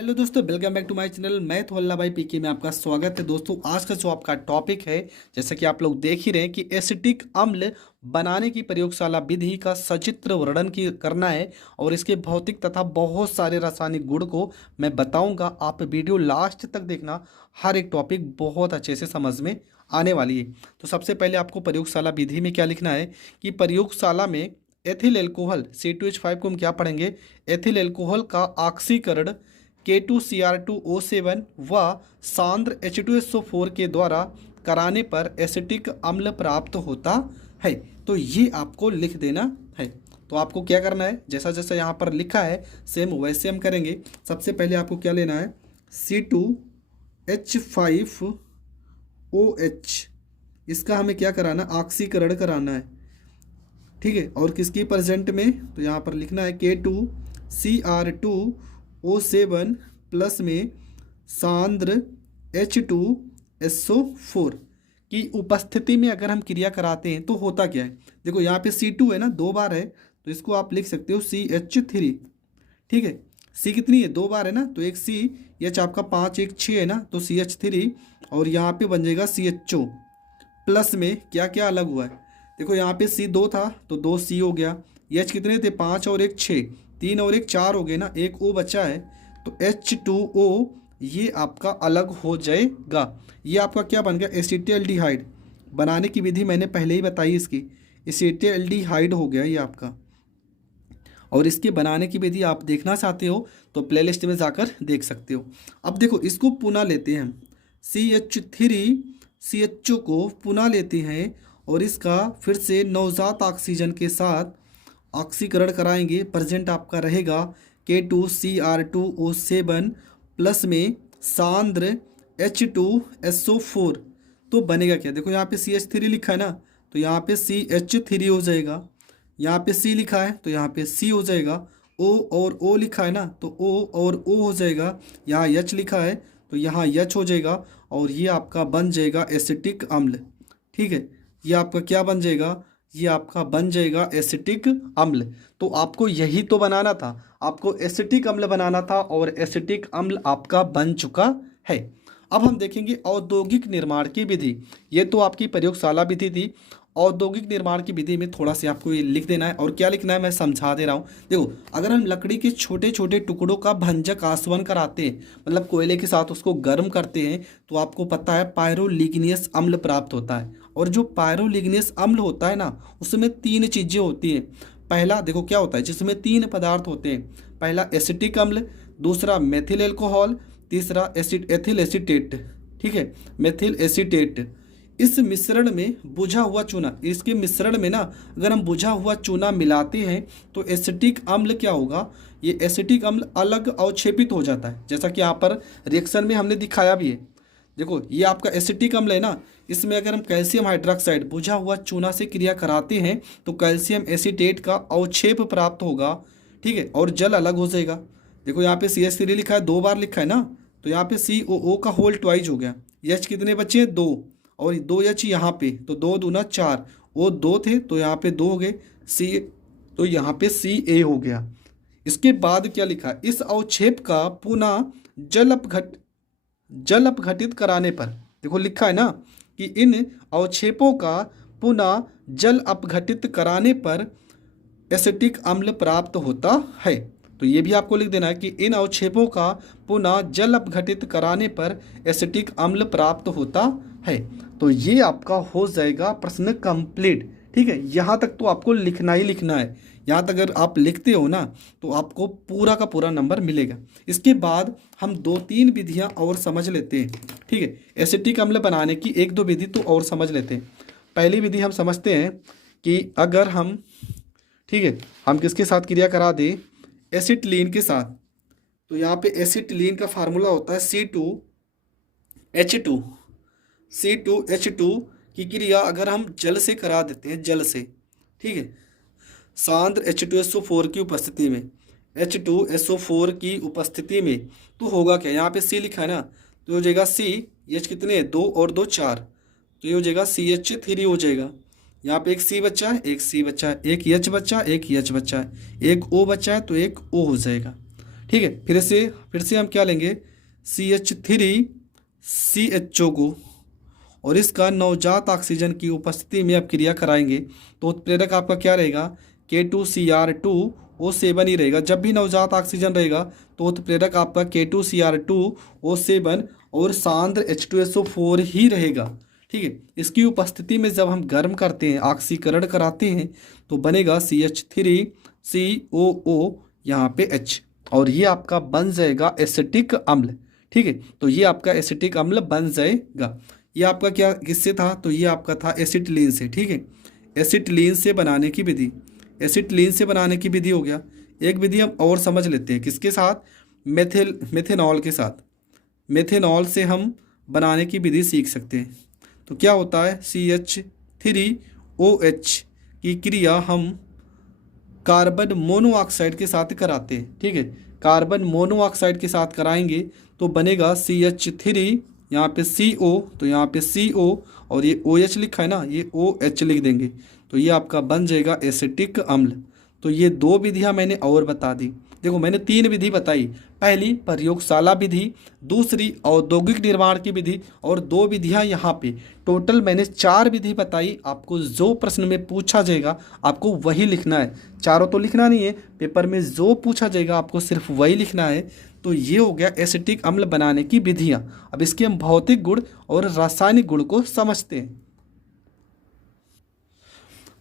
Hello दोस्तों, welcome back to my channel. मैं थोल्ला भाई पीके में आपका स्वागत है। दोस्तों, आज का जो आपका टॉपिक है, जैसा कि आप लोग देख ही रहे हैं कि एसिटिक अम्ल बनाने की प्रयोगशाला विधि का सचित्र वर्णन की करना है और इसके भौतिक तथा बहुत सारे रासायनिक गुण को मैं बताऊंगा। आप वीडियो लास्ट तक देखना, हर एक टॉपिक बहुत अच्छे से समझ में आने वाली है। तो सबसे पहले आपको प्रयोगशाला विधि में क्या लिखना है कि प्रयोगशाला में एथिल एल्कोहल C2H5 को हम क्या पढ़ेंगे, एथिल एल्कोहल का ऑक्सीकरण K2Cr2O7 व सांद्र H2SO4 के द्वारा कराने पर एसिटिक अम्ल प्राप्त होता है। तो ये आपको लिख देना है। तो आपको क्या करना है, जैसा जैसा यहाँ पर लिखा है सेम वैसे हम करेंगे। सबसे पहले आपको क्या लेना है, C2H5OH, इसका हमें क्या कराना, ऑक्सीकरण कराना है। ठीक है, और किसकी प्रेजेंट में, तो यहाँ पर लिखना है K2Cr2O7 प्लस में सांद्र H2SO4 की उपस्थिति में अगर हम क्रिया कराते हैं तो होता क्या है। देखो यहाँ पे C2 है ना, दो बार है, तो इसको आप लिख सकते हो CH3। ठीक है, C कितनी है, दो बार है ना, तो एक CH आपका 5 एक 6 है ना, तो CH3 और यहाँ पे बन जाएगा CHO प्लस में क्या क्या अलग हुआ है। देखो यहाँ पे C दो था तो दो C हो गया, H कितने थे, 5 और एक 6, 3 और एक 4 हो गए ना, एक O बचा है, तो H2O ये आपका अलग हो जाएगा। ये आपका क्या बन गया, एसिटाल्डिहाइड। बनाने की विधि मैंने पहले ही बताई इसकी, एसिटाल्डिहाइड हो गया ये आपका। और इसके बनाने की विधि आप देखना चाहते हो तो प्लेलिस्ट में जाकर देख सकते हो। अब देखो इसको पुनः लेते हैं हम, CH3CHO को पुनः लेते हैं और इसका फिर से नवजात ऑक्सीजन के साथ ऑक्सीकरण कराएंगे। प्रेजेंट आपका रहेगा K2Cr2O7 प्लस में सांद्र H2SO4। तो बनेगा क्या, देखो यहाँ पे CH3 लिखा है ना, तो यहाँ पे CH3 हो जाएगा। यहाँ पे C लिखा है तो यहाँ पे C हो जाएगा। O और O लिखा है ना, तो O और O हो जाएगा। यहाँ H लिखा है तो यहाँ H हो जाएगा और ये आपका बन जाएगा एसिटिक अम्ल। ठीक है, ये आपका क्या बन जाएगा, ये आपका बन जाएगा एसिटिक अम्ल। तो आपको यही तो बनाना था, आपको एसिटिक अम्ल बनाना था और एसिटिक अम्ल आपका बन चुका है। अब हम देखेंगे औद्योगिक निर्माण की विधि। ये तो आपकी प्रयोगशाला विधि थी। औद्योगिक निर्माण की विधि में थोड़ा सा आपको ये लिख देना है, और क्या लिखना है मैं समझा दे रहा हूँ। देखो, अगर हम लकड़ी के छोटे छोटे टुकड़ों का भंजक आसवन कराते हैं, मतलब कोयले के साथ उसको गर्म करते हैं, तो आपको पता है पायरोलिग्नियस अम्ल प्राप्त होता है। और जो पायरोलिग्नियस अम्ल होता है ना, उसमें तीन चीज़ें होती हैं। पहला देखो क्या होता है, जिसमें तीन पदार्थ होते हैं, पहला एसिटिक अम्ल, दूसरा मेथिल एल्कोहल, तीसरा एथिल एसीटेट। ठीक है, मेथिल एसीटेट। इस मिश्रण में बुझा हुआ चूना, इसके मिश्रण में ना अगर हम बुझा हुआ चूना मिलाते हैं तो एसिटिक अम्ल क्या होगा, ये एसिटिक अम्ल अलग अवक्षेपित हो जाता है, जैसा कि यहाँ पर रिएक्शन में हमने दिखाया भी है। देखो ये आपका एसिटिक अम्ल है ना, इसमें अगर हम कैल्शियम हाइड्रोक्साइड बुझा हुआ चूना से क्रिया कराते हैं तो कैल्शियम एसीटेट का अवक्षेप प्राप्त होगा। ठीक है, और जल अलग हो जाएगा। देखो यहाँ पे CH3 लिखा है, दो बार लिखा है ना, तो यहाँ पे COO का होल ट्वाइज हो गया। H कितने बचे हैं, दो, और दो H यहाँ पे, तो दो दूना 4, वो दो थे तो यहाँ पे दो हो गए, C तो यहाँ पे Ca हो गया। इसके बाद क्या लिखा, इस अवक्षेप का पुनः जल अपघटित कराने पर, देखो लिखा है ना कि इन अवक्षेपों का पुनः जल अपघटित कराने पर एसिटिक अम्ल प्राप्त होता है। तो ये भी आपको लिख देना है कि इन अवक्षेपों का पुनः जल अपघटित कराने पर एसिटिक अम्ल प्राप्त होता है। तो ये आपका हो जाएगा प्रश्न कंप्लीट। ठीक है, यहाँ तक तो आपको लिखना ही लिखना है। यहाँ तक अगर आप लिखते हो ना तो आपको पूरा का पूरा नंबर मिलेगा। इसके बाद हम दो तीन विधियाँ और समझ लेते हैं। ठीक है, एसिटिक अम्ल बनाने की एक दो विधि तो और समझ लेते हैं। पहली विधि हम समझते हैं कि अगर हम, ठीक है, हम किसके साथ क्रिया करा दें, एसिटिलीन के साथ, तो यहाँ पे एसिटिलीन का फार्मूला होता है C2H2। C2H2 की क्रिया अगर हम जल से करा देते हैं, जल से, ठीक है, सांद्र H2SO4 की उपस्थिति में, H2SO4 की उपस्थिति में, तो होगा क्या, यहाँ पे C लिखा है ना, तो हो जाएगा C, H कितने, दो और दो 4, तो ये हो जाएगा CH3 हो जाएगा। यहाँ पे एक C बच्चा है, एक C बच्चा है, एक H बच्चा, एक H बच्चा है, एक O बच्चा है तो एक O हो जाएगा। ठीक है। फिर से हम क्या लेंगे, CH3CHO को, और इसका नवजात ऑक्सीजन की उपस्थिति में अब क्रिया कराएंगे तो उत्प्रेरक आपका क्या रहेगा, K2Cr2O7 ही रहेगा। जब भी नवजात ऑक्सीजन रहेगा तो उत्प्रेरक आपका K2Cr2O7 और सांद्र H2SO4 ही रहेगा। ठीक है। इसकी उपस्थिति में जब हम गर्म करते हैं, ऑक्सीकरण कराते हैं, तो बनेगा CH3COO यहाँ पे H, और ये आपका बन जाएगा एसिटिक अम्ल। ठीक है। तो ये आपका एसिटिक अम्ल बन जाएगा। ये आपका क्या किससे था, तो ये आपका था एसिटिलीन से। ठीक है। एसिटिलीन से बनाने की विधि, एसिटिलीन से बनाने की विधि हो गया। एक विधि हम और समझ लेते हैं, किसके साथ, मेथेनॉल के साथ। मेथेनॉल से हम बनाने की विधि सीख सकते हैं। तो क्या होता है, CH3OH की क्रिया हम कार्बन मोनोऑक्साइड के साथ कराते हैं। ठीक है। कार्बन मोनोऑक्साइड के साथ कराएंगे तो बनेगा CH3, यहाँ पे CO, तो यहाँ पे CO, और ये OH लिखा है ना, ये OH लिख देंगे, तो ये आपका बन जाएगा एसिटिक अम्ल। तो ये दो विधियाँ मैंने और बता दी। देखो मैंने 3 विधि बताई, पहली प्रयोगशाला विधि, दूसरी औद्योगिक निर्माण की विधि, और 2 विधियाँ यहाँ पे। टोटल मैंने 4 विधि बताई। आपको जो प्रश्न में पूछा जाएगा आपको वही लिखना है, चारों तो लिखना नहीं है, पेपर में जो पूछा जाएगा आपको सिर्फ वही लिखना है। तो ये हो गया एसिटिक अम्ल बनाने की विधियाँ। अब इसके हम भौतिक गुण और रासायनिक गुण को समझते हैं।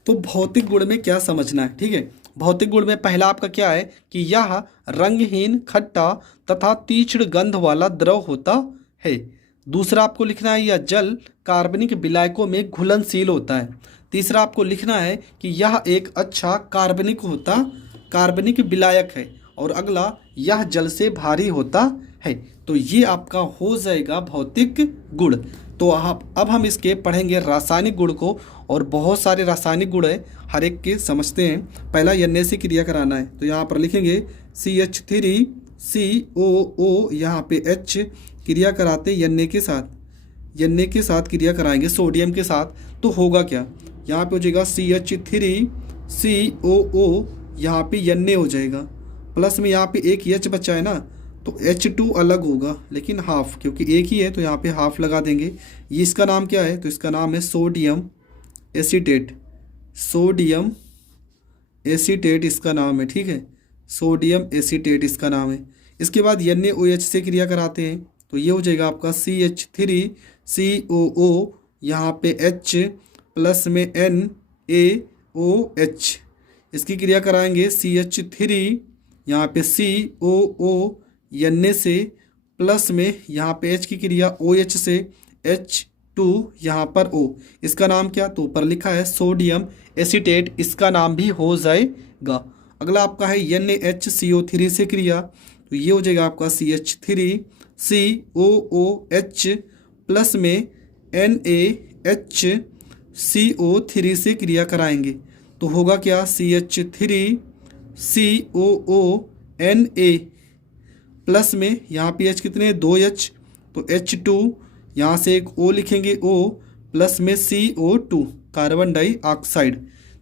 तो भौतिक गुण में क्या समझना है, ठीक है। भौतिक गुण में पहला आपका क्या है कि यह रंगहीन, खट्टा तथा तीक्ष्ण गंध वाला द्रव होता है। दूसरा आपको लिखना है यह जल कार्बनिक विलायकों में घुलनशील होता है। तीसरा आपको लिखना है कि यह एक अच्छा कार्बनिक विलायक है। और अगला, यह जल से भारी होता है। तो ये आपका हो जाएगा भौतिक गुण। तो अब हम इसके पढ़ेंगे रासायनिक गुण को, और बहुत सारे रासायनिक गुण है, हर एक के समझते हैं। पहला Na से क्रिया कराना है, तो यहाँ पर लिखेंगे CH3COO, यहाँ पे H क्रिया कराते Na के साथ, Na के साथ क्रिया कराएंगे सोडियम के साथ, तो होगा क्या, यहाँ पे हो जाएगा CH3COO, यहाँ पे Na हो जाएगा, प्लस में यहाँ पे एक H बचा है ना, तो H2 अलग होगा लेकिन हाफ, क्योंकि एक ही है तो यहाँ पे हाफ लगा देंगे। ये इसका नाम क्या है, तो इसका नाम है सोडियम एसीटेट। सोडियम एसीटेट इसका नाम है। ठीक है। सोडियम एसीटेट इसका नाम है। इसके बाद NaOH से क्रिया कराते हैं, तो ये हो जाएगा आपका CH3COO, यहाँ पे H प्लस में NaOH। इसकी क्रिया कराएंगे CH3, यहाँ पे COO, Na से, प्लस में यहाँ पे H की क्रिया OH से, H2 यहाँ पर O। इसका नाम क्या, तो ऊपर लिखा है सोडियम एसीटेट, इसका नाम भी हो जाएगा। अगला आपका है NaHCO3 से क्रिया, तो ये हो जाएगा आपका CH3COOH प्लस में NaHCO3 से क्रिया कराएंगे, तो होगा क्या, CH3COONA प्लस में यहाँ पे H कितने, 2H, तो H2, यहाँ से एक O लिखेंगे O, प्लस में CO2 कार्बन डाइऑक्साइड।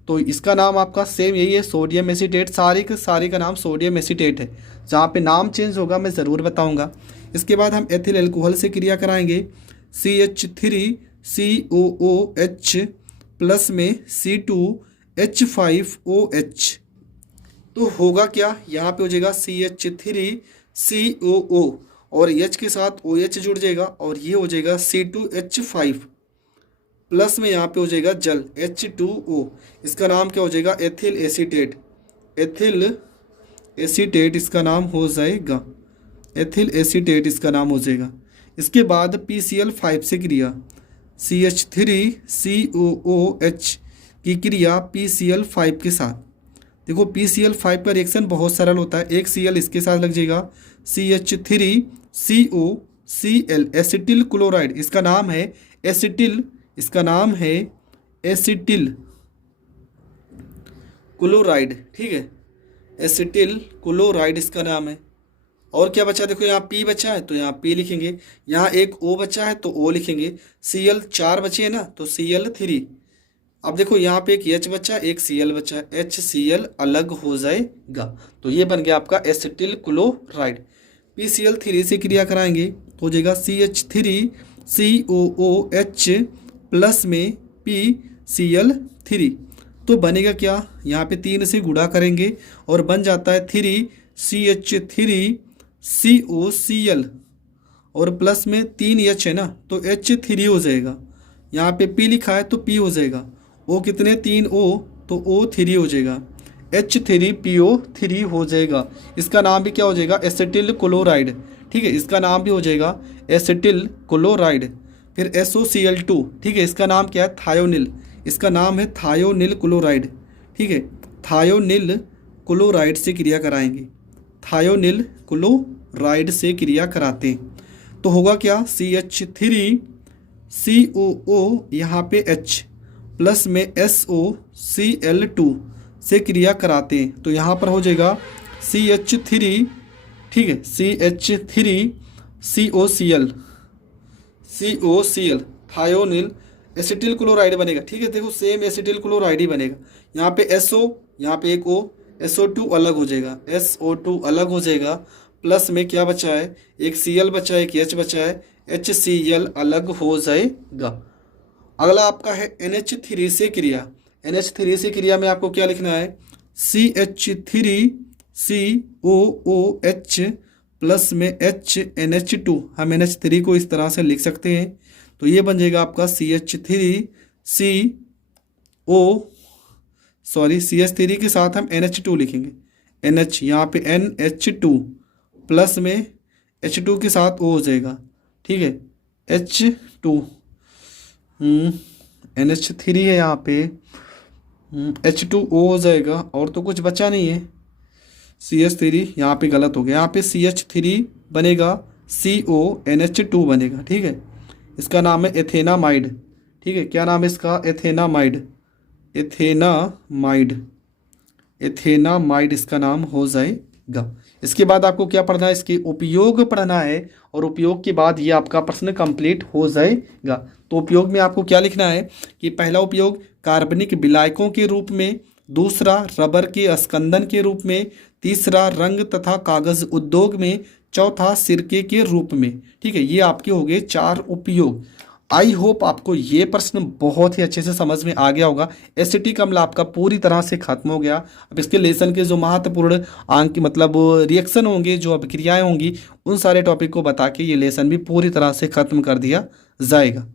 तो इसका नाम आपका सेम यही है, सोडियम एसीटेट। सारे के सारे का नाम सोडियम एसीटेट है। जहाँ पे नाम चेंज होगा मैं ज़रूर बताऊँगा। इसके बाद हम एथिल एल्कोहल से क्रिया कराएंगे, CH3COOH प्लस में C2H5OH, तो होगा क्या, यहाँ पे हो जाएगा CH3COO, और H के साथ OH जुड़ जाएगा, और ये हो जाएगा C2H5 प्लस में यहाँ पे हो जाएगा जल H2O। इसका नाम क्या हो जाएगा, एथिल एसीटेट। एथिल एसीटेट इसका नाम हो जाएगा, एथिल एसीटेट इसका नाम हो जाएगा। इसके बाद PCl5 से क्रिया, CH3COOH की क्रिया PCl5 के साथ। देखो PCl5 का रिएक्शन बहुत सरल होता है, एक Cl इसके साथ लग जाएगा, CH3COCl एसिटिल क्लोराइड, इसका नाम है एसिटिल, इसका नाम है एसिटिल क्लोराइड। ठीक है। एसिटिल क्लोराइड इसका नाम है। और क्या बचा, देखो यहाँ P बचा है तो यहाँ P लिखेंगे, यहाँ एक O बचा है तो O लिखेंगे, Cl 4 बचे हैं ना, तो Cl3, अब देखो यहाँ पे एक H बचा, एक Cl बचा, HCl अलग हो जाएगा। तो ये बन गया आपका एसिटिल क्लोराइड। PCl3 से क्रिया कराएंगे तो हो जाएगा CH3COOH प्लस में PCl3। तो बनेगा क्या, यहाँ पे 3 से गुणा करेंगे और बन जाता है 3CH3COCl और प्लस में 3H है ना तो H3 हो जाएगा। यहाँ पे P लिखा है तो P हो जाएगा। O कितने, 3O तो O3 हो जाएगा। H3PO3 हो जाएगा। इसका नाम भी क्या हो जाएगा, एसिटिल क्लोराइड। ठीक है, इसका नाम भी हो जाएगा एसिटिल क्लोराइड। फिर SOCl2, ठीक है, इसका नाम क्या है, थायोनिल। इसका नाम है थायोनिल क्लोराइड। ठीक है, थायोनिल क्लोराइड से क्रिया कराएंगे, थायोनिल क्लोराइड से क्रिया कराते हैं तो होगा क्या, CH3COO यहाँ पे H प्लस में SOCl2 से क्रिया कराते हैं तो यहाँ पर हो जाएगा CH3, ठीक है, CH3COCl थायोनिल एसिटिल क्लोराइड बनेगा। ठीक है, देखो सेम एसिटिल क्लोराइड ही बनेगा। यहाँ पे SO, यहाँ पे एक O, SO2 अलग हो जाएगा, SO2 अलग हो जाएगा। प्लस में क्या बचा है, एक Cl बचा है, एक H बचा है, HCl अलग हो जाएगा। अगला आपका है NH3 से क्रिया। NH3 से क्रिया में आपको क्या लिखना है, CH3COOH प्लस में HNH2। हम NH3 को इस तरह से लिख सकते हैं तो ये बन जाएगा आपका CH3 के साथ हम NH2 लिखेंगे, NH यहाँ पे NH2 प्लस में H2 के साथ O हो जाएगा। ठीक है, H2 NH3 है यहाँ पे, H2O हो जाएगा और तो कुछ बचा नहीं है। CH3 यहाँ पे गलत हो गया, यहाँ पे CH3 बनेगा, CONH2 बनेगा। ठीक है, इसका नाम है एथेनामाइड। ठीक है, क्या नाम है इसका, एथेनामाइड, एथेनामाइड इसका नाम हो जाएगा। इसके बाद आपको क्या पढ़ना है, इसके उपयोग पढ़ना है और उपयोग के बाद ये आपका प्रश्न कंप्लीट हो जाएगा। तो उपयोग में आपको क्या लिखना है कि पहला उपयोग कार्बनिक विलायकों के रूप में, दूसरा रबर के अस्कंदन के रूप में, तीसरा रंग तथा कागज उद्योग में, चौथा सिरके के रूप में। ठीक है, ये आपके हो गए 4 उपयोग। आई होप आपको ये प्रश्न बहुत ही अच्छे से समझ में आ गया होगा। एसिटिक अम्ल आपका पूरी तरह से खत्म हो गया। अब इसके लेसन के जो महत्वपूर्ण अंक मतलब रिएक्शन होंगे, जो अभिक्रियाएं होंगी, उन सारे टॉपिक को बता के ये लेसन भी पूरी तरह से खत्म कर दिया जाएगा।